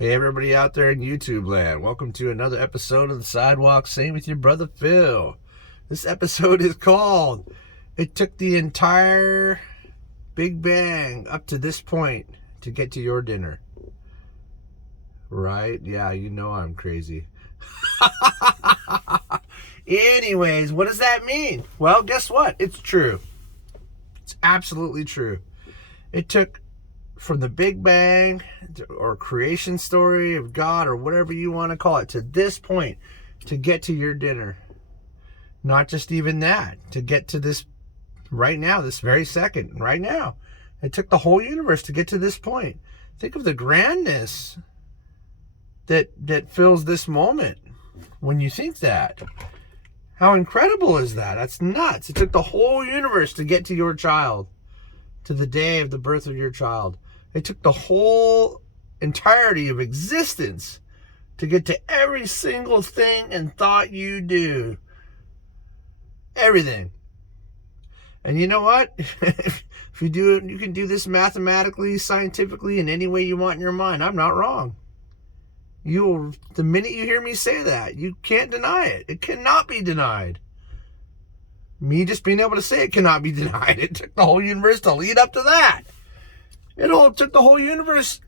Hey, everybody out there in YouTube land. Welcome to another episode of The Sidewalk Sing with your brother Phil. This episode is called It Took the Entire Big Bang up to this point to get to your dinner. Right? Yeah, you know I'm crazy. Anyways, what does that mean? Well, guess what? It's true. It's absolutely true. It took from the Big Bang or creation story of God or whatever you want to call it to this point to get to your dinner. Not just even that, to get to this right now, this very second, right now. It took the whole universe to get to this point. Think of the grandness that fills this moment when you think that. How incredible is that? That's nuts. It took the whole universe to get to your child, to the day of the birth of your child. It took the whole entirety of existence to get to every single thing and thought you do. Everything. And you know what? If you do it, you can do this mathematically, scientifically, in any way you want in your mind. I'm not wrong. The minute you hear me say that, you can't deny it. It cannot be denied. Me just being able to say it cannot be denied. It took the whole universe to lead up to that. It all took the whole universe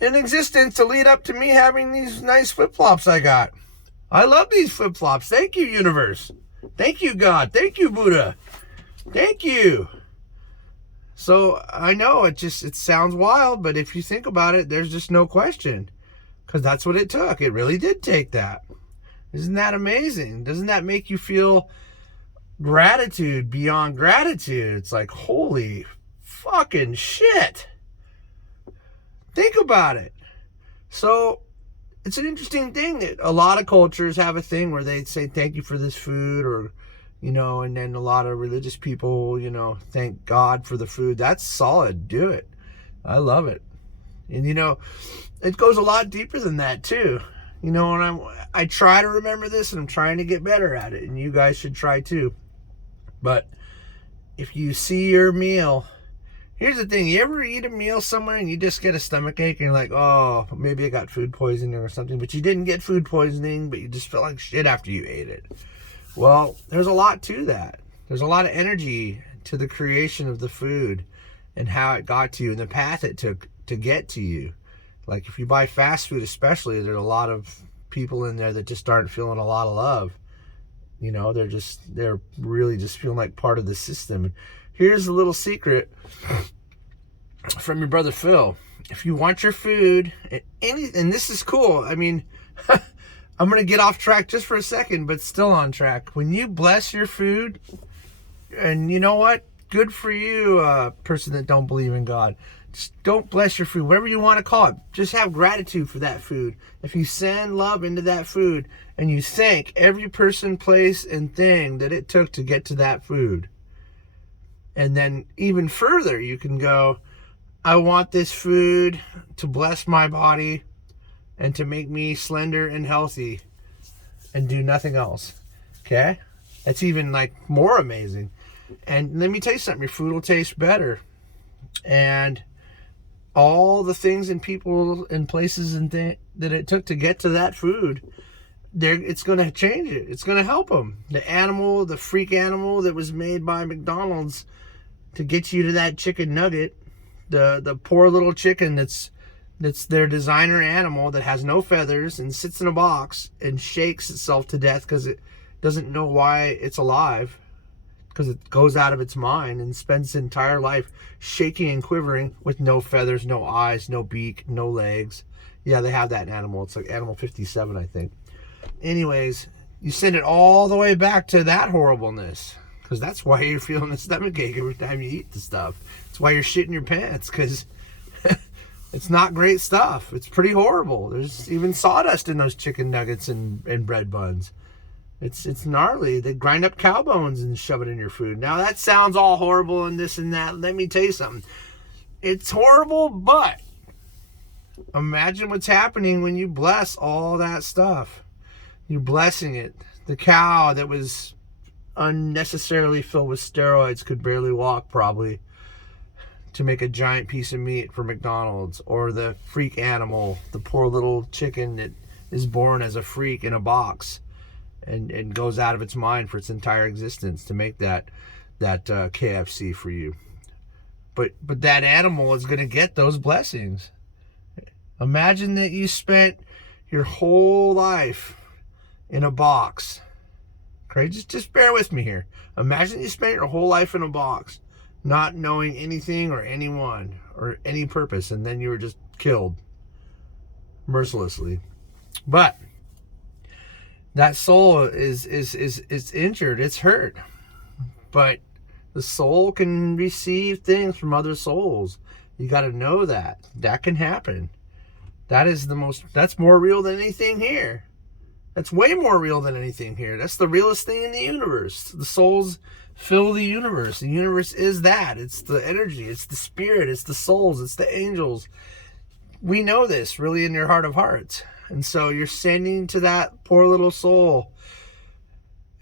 in existence to lead up to me having these nice flip-flops I got. I love these flip-flops. Thank you, universe. Thank you, God. Thank you, Buddha. Thank you. So I know it sounds wild, but if you think about it, there's just no question. Because that's what it took. It really did take that. Isn't that amazing? Doesn't that make you feel gratitude beyond gratitude? It's like, holy fucking shit. Think about it. So it's an interesting thing that a lot of cultures have a thing where they say thank you for this food, or and then a lot of religious people, thank God for the food. That's solid. Do it. I love it. And it goes a lot deeper than that too. And I try to remember this, and I'm trying to get better at it, and you guys should try too. But if you see your meal, here's the thing: you ever eat a meal somewhere and you just get a stomach ache and you're like, oh, maybe I got food poisoning or something, but you didn't get food poisoning, but you just felt like shit after you ate it. Well, there's a lot to that. There's a lot of energy to the creation of the food and how it got to you and the path it took to get to you. Like if you buy fast food especially, there's a lot of people in there that just aren't feeling a lot of love. They're really just feeling like part of the system. Here's a little secret from your brother Phil. If you want your food, and this is cool. I mean, I'm going to get off track just for a second, but still on track. When you bless your food, and you know what? Good for you, person that don't believe in God. Just don't bless your food, whatever you want to call it. Just have gratitude for that food. If you send love into that food, and you thank every person, place, and thing that it took to get to that food. And then even further, you can go, I want this food to bless my body and to make me slender and healthy and do nothing else. Okay? That's even more amazing. And let me tell you something, your food will taste better. And all the things and people and places and that it took to get to that food, it's going to change it. It's going to help them. The freak animal that was made by McDonald's to get you to that chicken nugget, the poor little chicken that's their designer animal that has no feathers and sits in a box and shakes itself to death because it doesn't know why it's alive, because it goes out of its mind and spends its entire life shaking and quivering with no feathers, no eyes, no beak, no legs. Yeah, they have that in animal. It's like animal 57, I think. Anyways, you send it all the way back to that horribleness, because that's why you're feeling a stomach ache every time you eat the stuff. It's why you're shitting your pants, because it's not great stuff. It's pretty horrible. There's even sawdust in those chicken nuggets and bread buns. It's gnarly. They grind up cow bones and shove it in your food. Now that sounds all horrible and this and that. Let me tell you something. It's horrible, but imagine what's happening when you bless all that stuff. You're blessing it. The cow that was unnecessarily filled with steroids could barely walk probably. to make a giant piece of meat for McDonald's, or the freak animal, the poor little chicken that is born as a freak in a box and goes out of its mind for its entire existence to make that KFC for you. But that animal is going to get those blessings. Imagine that you spent your whole life in a box. Okay, just bear with me here. Imagine you spent your whole life in a box, not knowing anything or anyone or any purpose, and then you were just killed mercilessly. But that soul is injured, it's hurt. But the soul can receive things from other souls. You got to know that can happen. That's more real than anything here. That's way more real than anything here. That's the realest thing in the universe. The souls fill the universe. The universe is that. It's the energy. It's the spirit. It's the souls. It's the angels. We know this really in your heart of hearts. And so you're sending to that poor little soul.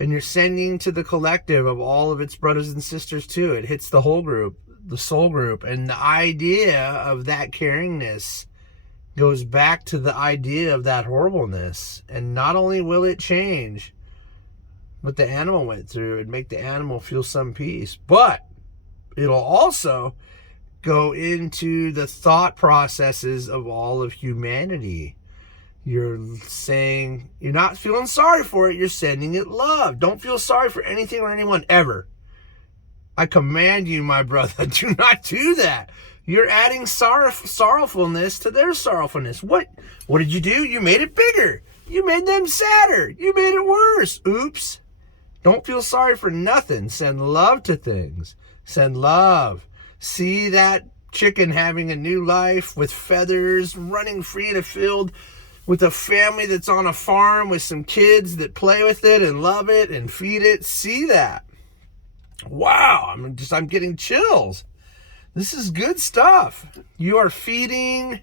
And you're sending to the collective of all of its brothers and sisters too. It hits the whole group, the soul group. And the idea of that caringness goes back to the idea of that horribleness. And not only will it change what the animal went through and make the animal feel some peace, but it'll also go into the thought processes of all of humanity. You're saying, you're not feeling sorry for it, you're sending it love. Don't feel sorry for anything or anyone ever. I command you, my brother, do not do that. You're adding sorrowfulness to their sorrowfulness. What did you do? You made it bigger. You made them sadder. You made it worse. Oops. Don't feel sorry for nothing. Send love to things. Send love. See that chicken having a new life with feathers, running free in a field with a family that's on a farm with some kids that play with it and love it and feed it. See that. Wow. I'm getting chills. This is good stuff. You are feeding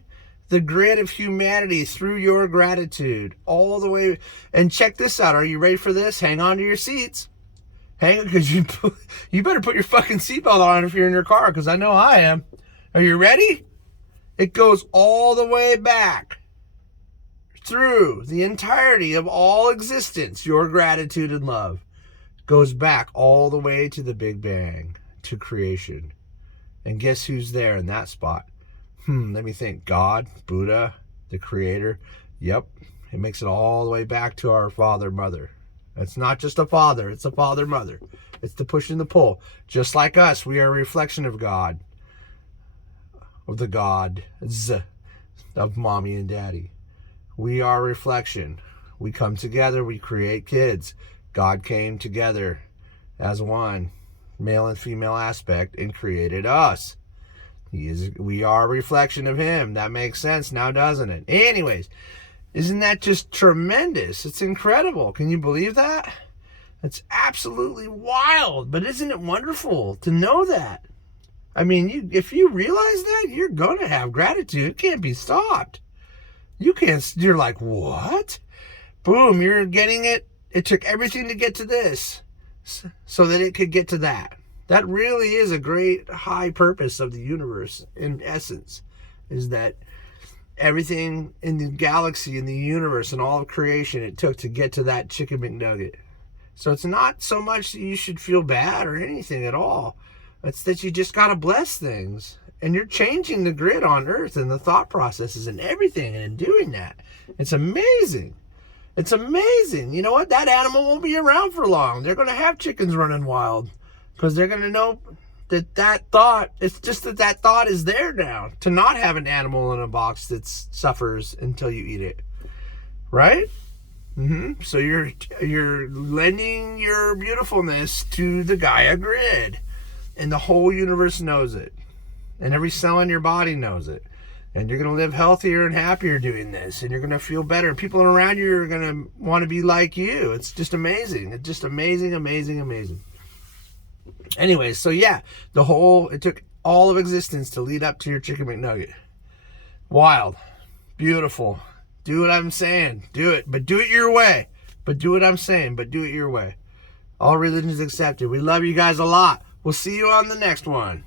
the grid of humanity through your gratitude all the way. And check this out. Are you ready for this? Hang on to your seats. Because you better put your fucking seatbelt on if you're in your car, because I know I am. Are you ready? It goes all the way back through the entirety of all existence. Your gratitude and love goes back all the way to the Big Bang, to creation. And guess who's there in that spot? Let me think. God, Buddha, the creator. Yep. It makes it all the way back to our father, mother. It's not just a father. It's a father, mother. It's the push and the pull. Just like us, we are a reflection of God. Of the gods of mommy and daddy. We are a reflection. We come together. We create kids. God came together as one, male and female aspect, and created us. We are a reflection of him. That makes sense now, doesn't it? Anyways, isn't that just tremendous? It's incredible. Can you believe that? It's absolutely wild, but isn't it wonderful to know that? I mean, if you realize that, you're going to have gratitude. It can't be stopped. You're like, what? Boom, you're getting it. It took everything to get to this so that it could get to that. That really is a great high purpose of the universe, in essence, is that everything in the galaxy, in the universe, and all of creation, it took to get to that chicken McNugget. So it's not so much that you should feel bad or anything at all. It's that you just got to bless things. And you're changing the grid on Earth and the thought processes and everything. And in doing that, it's amazing. It's amazing. You know what? That animal won't be around for long. They're going to have chickens running wild. Because they're going to know that thought, it's just that thought is there now. To not have an animal in a box that suffers until you eat it. Right? So you're lending your beautifulness to the Gaia grid. And the whole universe knows it. And every cell in your body knows it. And you're going to live healthier and happier doing this. And you're going to feel better. People around you are going to want to be like you. It's just amazing. It's just amazing, amazing, amazing. Anyways, so yeah, it took all of existence to lead up to your chicken McNugget. Wild. Beautiful. Do what I'm saying. Do it. But do it your way. But do what I'm saying. But do it your way. All religions accepted. We love you guys a lot. We'll see you on the next one.